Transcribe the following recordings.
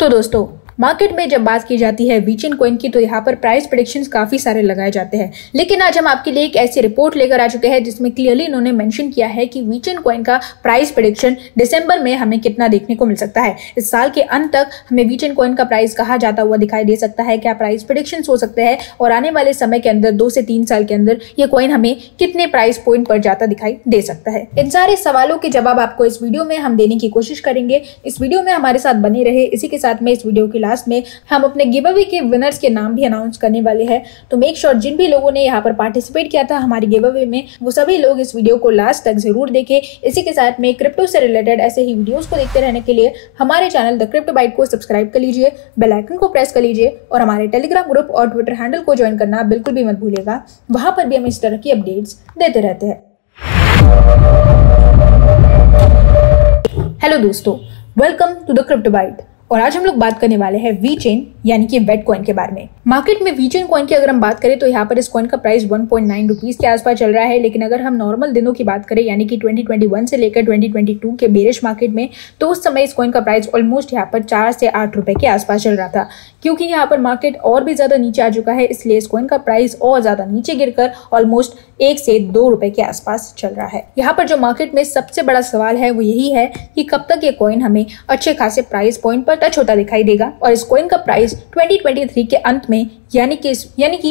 तो दोस्तों, मार्केट में जब बात की जाती है वीचेन कॉइन की तो यहाँ पर प्राइस प्रेडिक्शंस काफी सारे लगाए जाते हैं। लेकिन आज हम आपके लिए एक ऐसी रिपोर्ट लेकर आ चुके हैं जिसमें क्लियरली इन्होंने मेंशन किया है कि वीचेन कॉइन का प्राइस प्रेडिक्शन दिसंबर में हमें कितना देखने को मिल सकता है। इस साल के अंत तक हमें वीचेन कॉइन का प्राइस कहाँ जाता हुआ दिखाई दे सकता है, क्या प्राइस प्रेडिक्शन हो सकते हैं और आने वाले समय के अंदर 2 से 3 साल के अंदर ये कॉइन हमें कितने प्राइस पॉइंट पर जाता दिखाई दे सकता है। इन सारे सवालों के जवाब आपको इस वीडियो में हम देने की कोशिश करेंगे। इस वीडियो में हमारे साथ बने रहे। इसी के साथ में इस वीडियो के लास्ट में हम अपने गिव अवे के विनर्स के नाम भी अनाउंस करने वाले हैं। तो मेक श्योर जिन भी लोगों ने यहाँ पर पार्टिसिपेट किया था हमारी गिव अवे में, वो सभी लोग इस वीडियो को लास्ट तक जरूर देखें। इसी के साथ में क्रिप्टो से रिलेटेड ऐसे ही वीडियोस को देखते रहने के लिए हमारे चैनल द क्रिप्टो बाइट को सब्सक्राइब कर लीजिए, बेल आइकन को प्रेस कर लीजिए और हमारे टेलीग्राम ग्रुप और ट्विटर हैंडल को ज्वाइन करना बिल्कुल भी मत भूलिएगा। वहां पर भी हम इस तरह की अपडेट्स देते रहते हैं। हेलो दोस्तों, welcome to the crypto byte. और आज हम लोग बात करने वाले हैं वीचेन यानी कि वेट कॉइन के बारे में। मार्केट में वीचेन कॉइन की अगर हम बात करें तो यहाँ पर इस कॉइन का प्राइस 1.9 रुपीज के आसपास चल रहा है। लेकिन अगर हम नॉर्मल दिनों की बात करें यानी कि 2021 से लेकर 2022 के बेरिश मार्केट में, तो उस समय इस कॉइन का प्राइस ऑलमोस्ट यहाँ पर 4 से 8 रुपए के आसपास चल रहा था। क्योंकि यहाँ पर मार्केट और भी ज्यादा नीचे आ चुका है, इसलिए इस कॉइन का प्राइस और ज्यादा नीचे गिरकर ऑलमोस्ट 1 से 2 रुपए के आसपास चल रहा है। यहाँ पर जो मार्केट में सबसे बड़ा सवाल है वो यही है कि कब तक ये कॉइन हमें अच्छे खासे प्राइस पॉइंट पर टच होता दिखाई देगा और इस कॉइन का प्राइस 2023 के अंत में यानी कि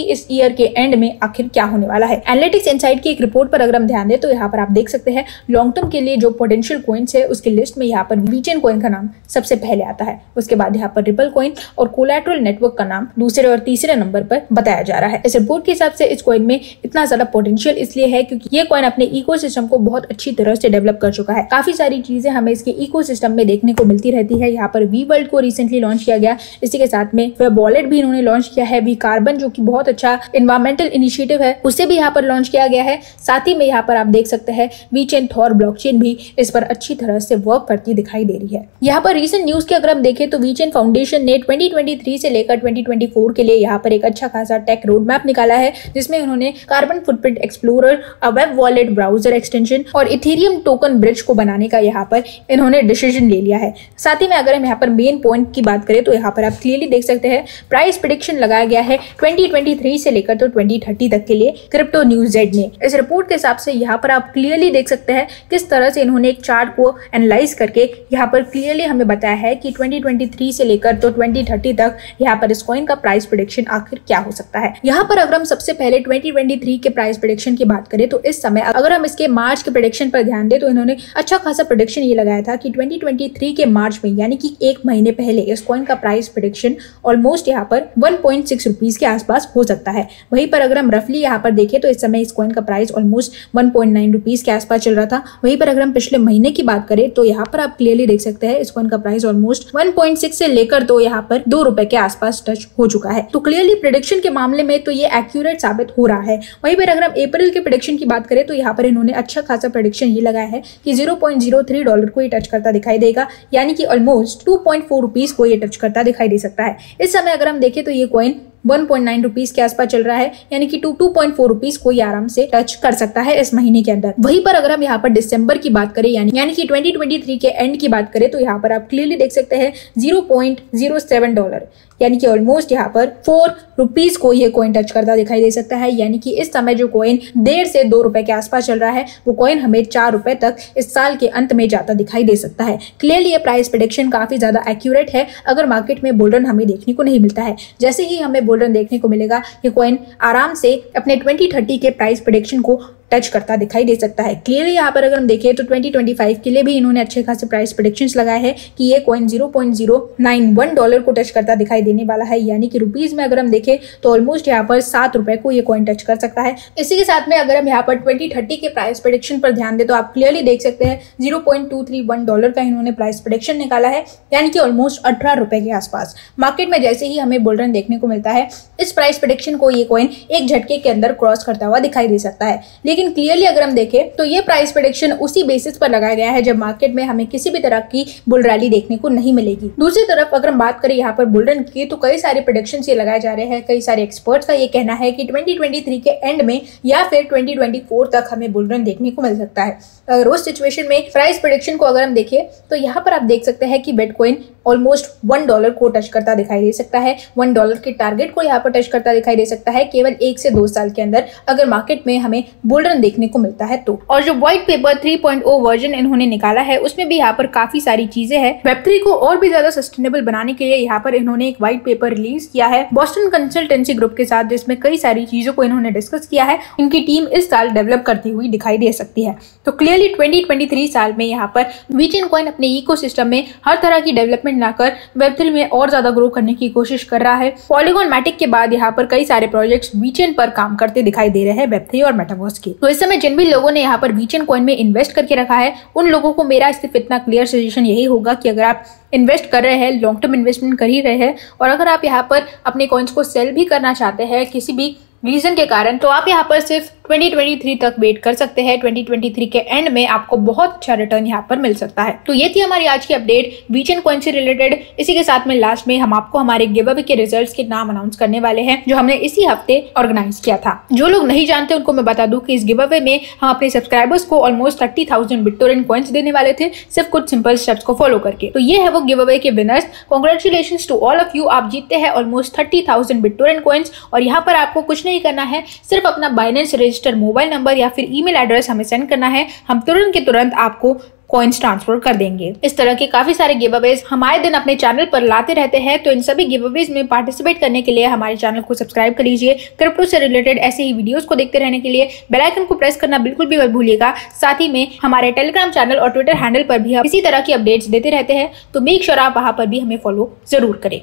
इस ईयर के एंड में आखिर क्या होने वाला है। एनालिटिक्स इनसाइट की एक रिपोर्ट पर अगर हम ध्यान दें तो यहाँ पर आप देख सकते हैं लॉन्ग टर्म के लिए जो पोटेंशियल कॉइन्स है उसकी लिस्ट में यहाँ पर वीचेन कॉइन का नाम सबसे पहले आता है। उसके बाद यहाँ पर रिपल कॉइन और कोलैटरल नेटवर्क का नाम दूसरे और तीसरे नंबर पर बताया जा रहा है। इस रिपोर्ट के हिसाब से इस कॉइन में इतना ज्यादा पोटेंशियल इसलिए है क्योंकि ये कॉइन अपने इकोसिस्टम को बहुत अच्छी तरह से डेवलप कर चुका है। काफी सारी चीजें हमें इसके इकोसिस्टम में देखने को मिलती रहती है। यहाँ पर वी वर्ल्ड को रिसेंटली लॉन्च किया गया। इसी के साथ में वेब वॉलेट भी इन्होंने लॉन्च किया है। वी कार्बन जो कि बहुत अच्छा एनवायरमेंटल इनिशिएटिव है उसे भी यहाँ पर लॉन्च किया गया है। साथ ही में यहाँ पर आप देख सकते हैं वीचेन थॉर ब्लॉकचेन भी इस पर अच्छी तरह से वर्क करती दिखाई दे रही है। यहाँ पर रीसेंट न्यूज के अगर हम देखें तो वीचेन फाउंडेशन ने 2023 से लेकर 2024 के लिए यहाँ पर एक अच्छा खासा टेक रोड मैप निकाला है जिसमें उन्होंने carbon footprint explorer, web wallet browser extension और इथेरियम टोकन ब्रिज को बनाने का यहाँ पर इन्होंने डिसीजन ले लिया है। साथ ही में अगर हम यहाँ पर मेन पॉइंट की बात करें तो यहाँ पर आप क्लियरली देख सकते हैं प्राइस प्रेडिक्शन लगाया गया है 2023 से लेकर तो 2030 तक के लिए क्रिप्टो न्यूज जेड ने। इस रिपोर्ट के हिसाब से यहाँ पर आप क्लियरली देख सकते हैं किस तरह से इन्होंने एक चार्ट को एनालाइज करके यहाँ पर क्लियरली हमें बताया है कि 2023 से लेकर तो 2030 तक यहाँ पर इस कॉइन का प्राइस प्रेडिक्शन आखिर क्या हो सकता है। यहाँ पर अगर हम सबसे पहले 2023 के प्राइस प्रेडिक्शन की बात करें तो इस समय अगर हम इसके मार्च के प्रेडिक्शन पर ध्यान दें तो इन्होंने अच्छा खासा प्रेडिक्शन ये लगाया था कि 2023 के मार्च में यानी कि 1 महीने पहले इस कॉइन का प्राइस प्रेडिक्शन ऑलमोस्ट यहाँ पर 1.6 रुपीज के आसपास हो सकता है। वहीं पर अगर हम रफली यहाँ पर देखें तो इस समय इस कॉइन का प्राइस ऑलमोस्ट 1.9 रुपीज के आसपास चल रहा था। वहीं पर अगर हम पिछले महीने की बात करें तो यहाँ पर आप क्लियरली देख सकते हैं इस कॉइन का प्राइस ऑलमोस्ट 1.6 से लेकर तो यहाँ पर 2 रुपए के आसपास टच हो चुका है। तो क्लियरली प्रेडिक्शन के मामले में तो ये एक्यूरेट साबित हो रहा है। वहीं पर अगर हम अप्रैल के प्रेडिक्शन की बात करें तो यहाँ पर इन्होंने अच्छा खासा प्रेडिक्शन ये लगाया है कि $0.03 को ये टच करता दिखाई देगा, यानी कि ऑलमोस्ट 2.4 रुपीज को ये टच करता दिखाई दे सकता है। इस समय अगर हम देखें तो ये कॉइन 1.9 रुपीज के आसपास चल रहा है, यानी कि 2.4 रुपीज को आराम से टच कर सकता है इस महीने के अंदर। वहीं पर अगर हम यहाँ पर दिसंबर की बात करें यानी कि 2023 के एंड की बात करें तो यहाँ पर आप क्लियरली देख सकते हैं $0.07 यानी कि ऑलमोस्ट यहाँ पर 4 रुपीज को ये कॉइन टच करता दिखाई दे सकता है। यानी कि इस समय जो कॉइन 1.5 से 2 रुपए के आसपास चल रहा है वो कॉइन हमें 4 रुपए तक इस साल के अंत में जाता दिखाई दे सकता है। क्लियरली ये प्राइस प्रेडिक्शन काफी ज्यादा एक्यूरेट है अगर मार्केट में बुल रन हमें देखने को नहीं मिलता है। जैसे ही हमें बुल रन देखने को मिलेगा ये कॉइन आराम से अपने 2030 के प्राइस प्रेडिक्शन को टच करता दिखाई दे सकता है। क्लियरली यहाँ पर अगर हम देखें तो 2025 के लिए भी इन्होंने अच्छे खासे प्राइस प्रेडिक्शंस लगाए हैं कि ये कॉइन $0.091 को टच करता दिखाई देने वाला है, यानी कि रुपीज में अगर हम देखें तो ऑलमोस्ट यहाँ पर 7 रुपए को ये कॉइन टच कर सकता है। इसी के साथ में अगर हम यहाँ पर 2030 के प्राइस प्रेडिक्शन पर ध्यान दें तो आप क्लियरली देख सकते हैं $0.231 का इन्होंने प्राइस प्रेडिक्शन निकाला है, यानी कि ऑलमोस्ट 18 रुपए के आसपास। मार्केट में जैसे ही हमें बुल रन देखने को मिलता है इस प्राइस प्रेडिक्शन को ये कॉइन एक झटके के अंदर क्रॉस करता हुआ दिखाई दे सकता है। लेकिन क्लियरली अगर हम देखें तो ये प्राइस प्रेडिक्शन उसी बेसिस पर लगाया गया है जब मार्केट में हमें किसी भी तरह की बुल रैली देखने को नहीं मिलेगी। दूसरी तरफ अगर हम बात करें यहाँ पर बुल रन की, तो कई सारे प्रेडिक्शन ये लगाए जा रहे हैं। कई सारे एक्सपर्ट्स का ये कहना है कि 2023 के एंड में या फिर 2024 तक हमें बुल रन देखने को मिल सकता है। अगर उस सिचुएशन में प्राइस प्रेडिक्शन को अगर हम देखें तो यहाँ पर आप देख सकते हैं कि बिटकॉइन ऑलमोस्ट $1 को टच करता दिखाई दे सकता है। $1 के टारगेट को यहाँ पर टच करता दिखाई दे सकता है केवल 1 से 2 साल के अंदर, अगर मार्केट में हमें बुल रन देखने को मिलता है तो। और जो व्हाइट पेपर 3.0 वर्जन इन्होंने निकाला है उसमें भी यहाँ पर काफी सारी चीजें हैं। Web3 को और भी ज्यादा सस्टेनेबल बनाने के लिए यहाँ पर इन्होंने एक व्हाइट पेपर रिलीज किया है बॉस्टन कंसल्टेंसी ग्रुप के साथ, जिसमें कई सारी चीजों को इन्होंने डिस्कस किया है। इनकी टीम इस साल डेवलप करती हुई दिखाई दे सकती है। तो क्लियरली 2023 साल में यहाँ पर वीचेन कॉइन अपने इकोसिस्टम में हर तरह की डेवलपमेंट लाकर Web3 में और ज्यादा ग्रो करने की कोशिश कर रहा है। पॉलीगॉन मैटिक के बाद यहाँ पर कई सारे प्रोजेक्ट्स वीचेन पर काम करते दिखाई दे रहे हैं Web3 और मेटावर्स के। तो इस समय जिन भी लोगों ने यहाँ पर वीचेन कॉइन में इन्वेस्ट करके रखा है उन लोगों को मेरा सिर्फ इतना क्लियर सजेशन यही होगा कि अगर आप इन्वेस्ट कर रहे हैं, लॉन्ग टर्म इन्वेस्टमेंट कर ही रहे हैं, और अगर आप यहाँ पर अपने कॉइन्स को सेल भी करना चाहते हैं किसी भी रीजन के कारण, तो आप यहाँ पर सिर्फ 2023 तक वेट कर सकते हैं। 2023 के एंड में आपको बहुत अच्छा रिटर्न यहाँ पर मिल सकता है। तो ये थी हमारी आज की अपडेट वीचेन कॉइन से रिलेटेड। इसी के साथ में लास्ट में हम आपको हमारे गिव अवे के रिजल्ट्स के नाम अनाउंस करने वाले हैं जो हमने इसी हफ्ते ऑर्गेनाइज किया था। जो लोग नहीं जानते उनको मैं बता दूं कि इस गिव अवे में हम अपने सब्सक्राइबर्स को ऑलमोस्ट 30,000 बिटटोरेंट कॉइन्स देने वाले थे, सिर्फ कुछ सिंपल स्टेप्स को फॉलो करके। तो ये है वो गिव अवे के winners. Congratulations to all of you. आप जीतते हैं ऑलमोस्ट 30,000 बिटटोरेंट कॉइन्स। और यहाँ पर आपको कुछ नहीं करना है, सिर्फ अपना बाइनेंस रजिस्टर्ड मोबाइल नंबर या फिर ईमेल एड्रेस हमें सेंड करना है। हम तुरंत के तुरंत आपको कॉइन्स ट्रांसफर कर देंगे। इस तरह के काफी सारे गिव अवेज हम आए दिन अपने चैनल पर लाते रहते हैं। तो इन सभी गिव अवेज में पार्टिसिपेट करने के लिए हमारे चैनल को सब्सक्राइब कर लीजिए। क्रिप्टो से रिलेटेड ऐसे ही वीडियोस को देखते रहने के लिए बेल आइकन को प्रेस करना बिल्कुल भी मत भूलिएगा। साथ ही में हमारे टेलीग्राम चैनल और ट्विटर हैंडल पर भी हम इसी तरह की अपडेट्स देते रहते हैं, तो मेक श्योर आप वहां पर भी हमें फॉलो जरूर करें।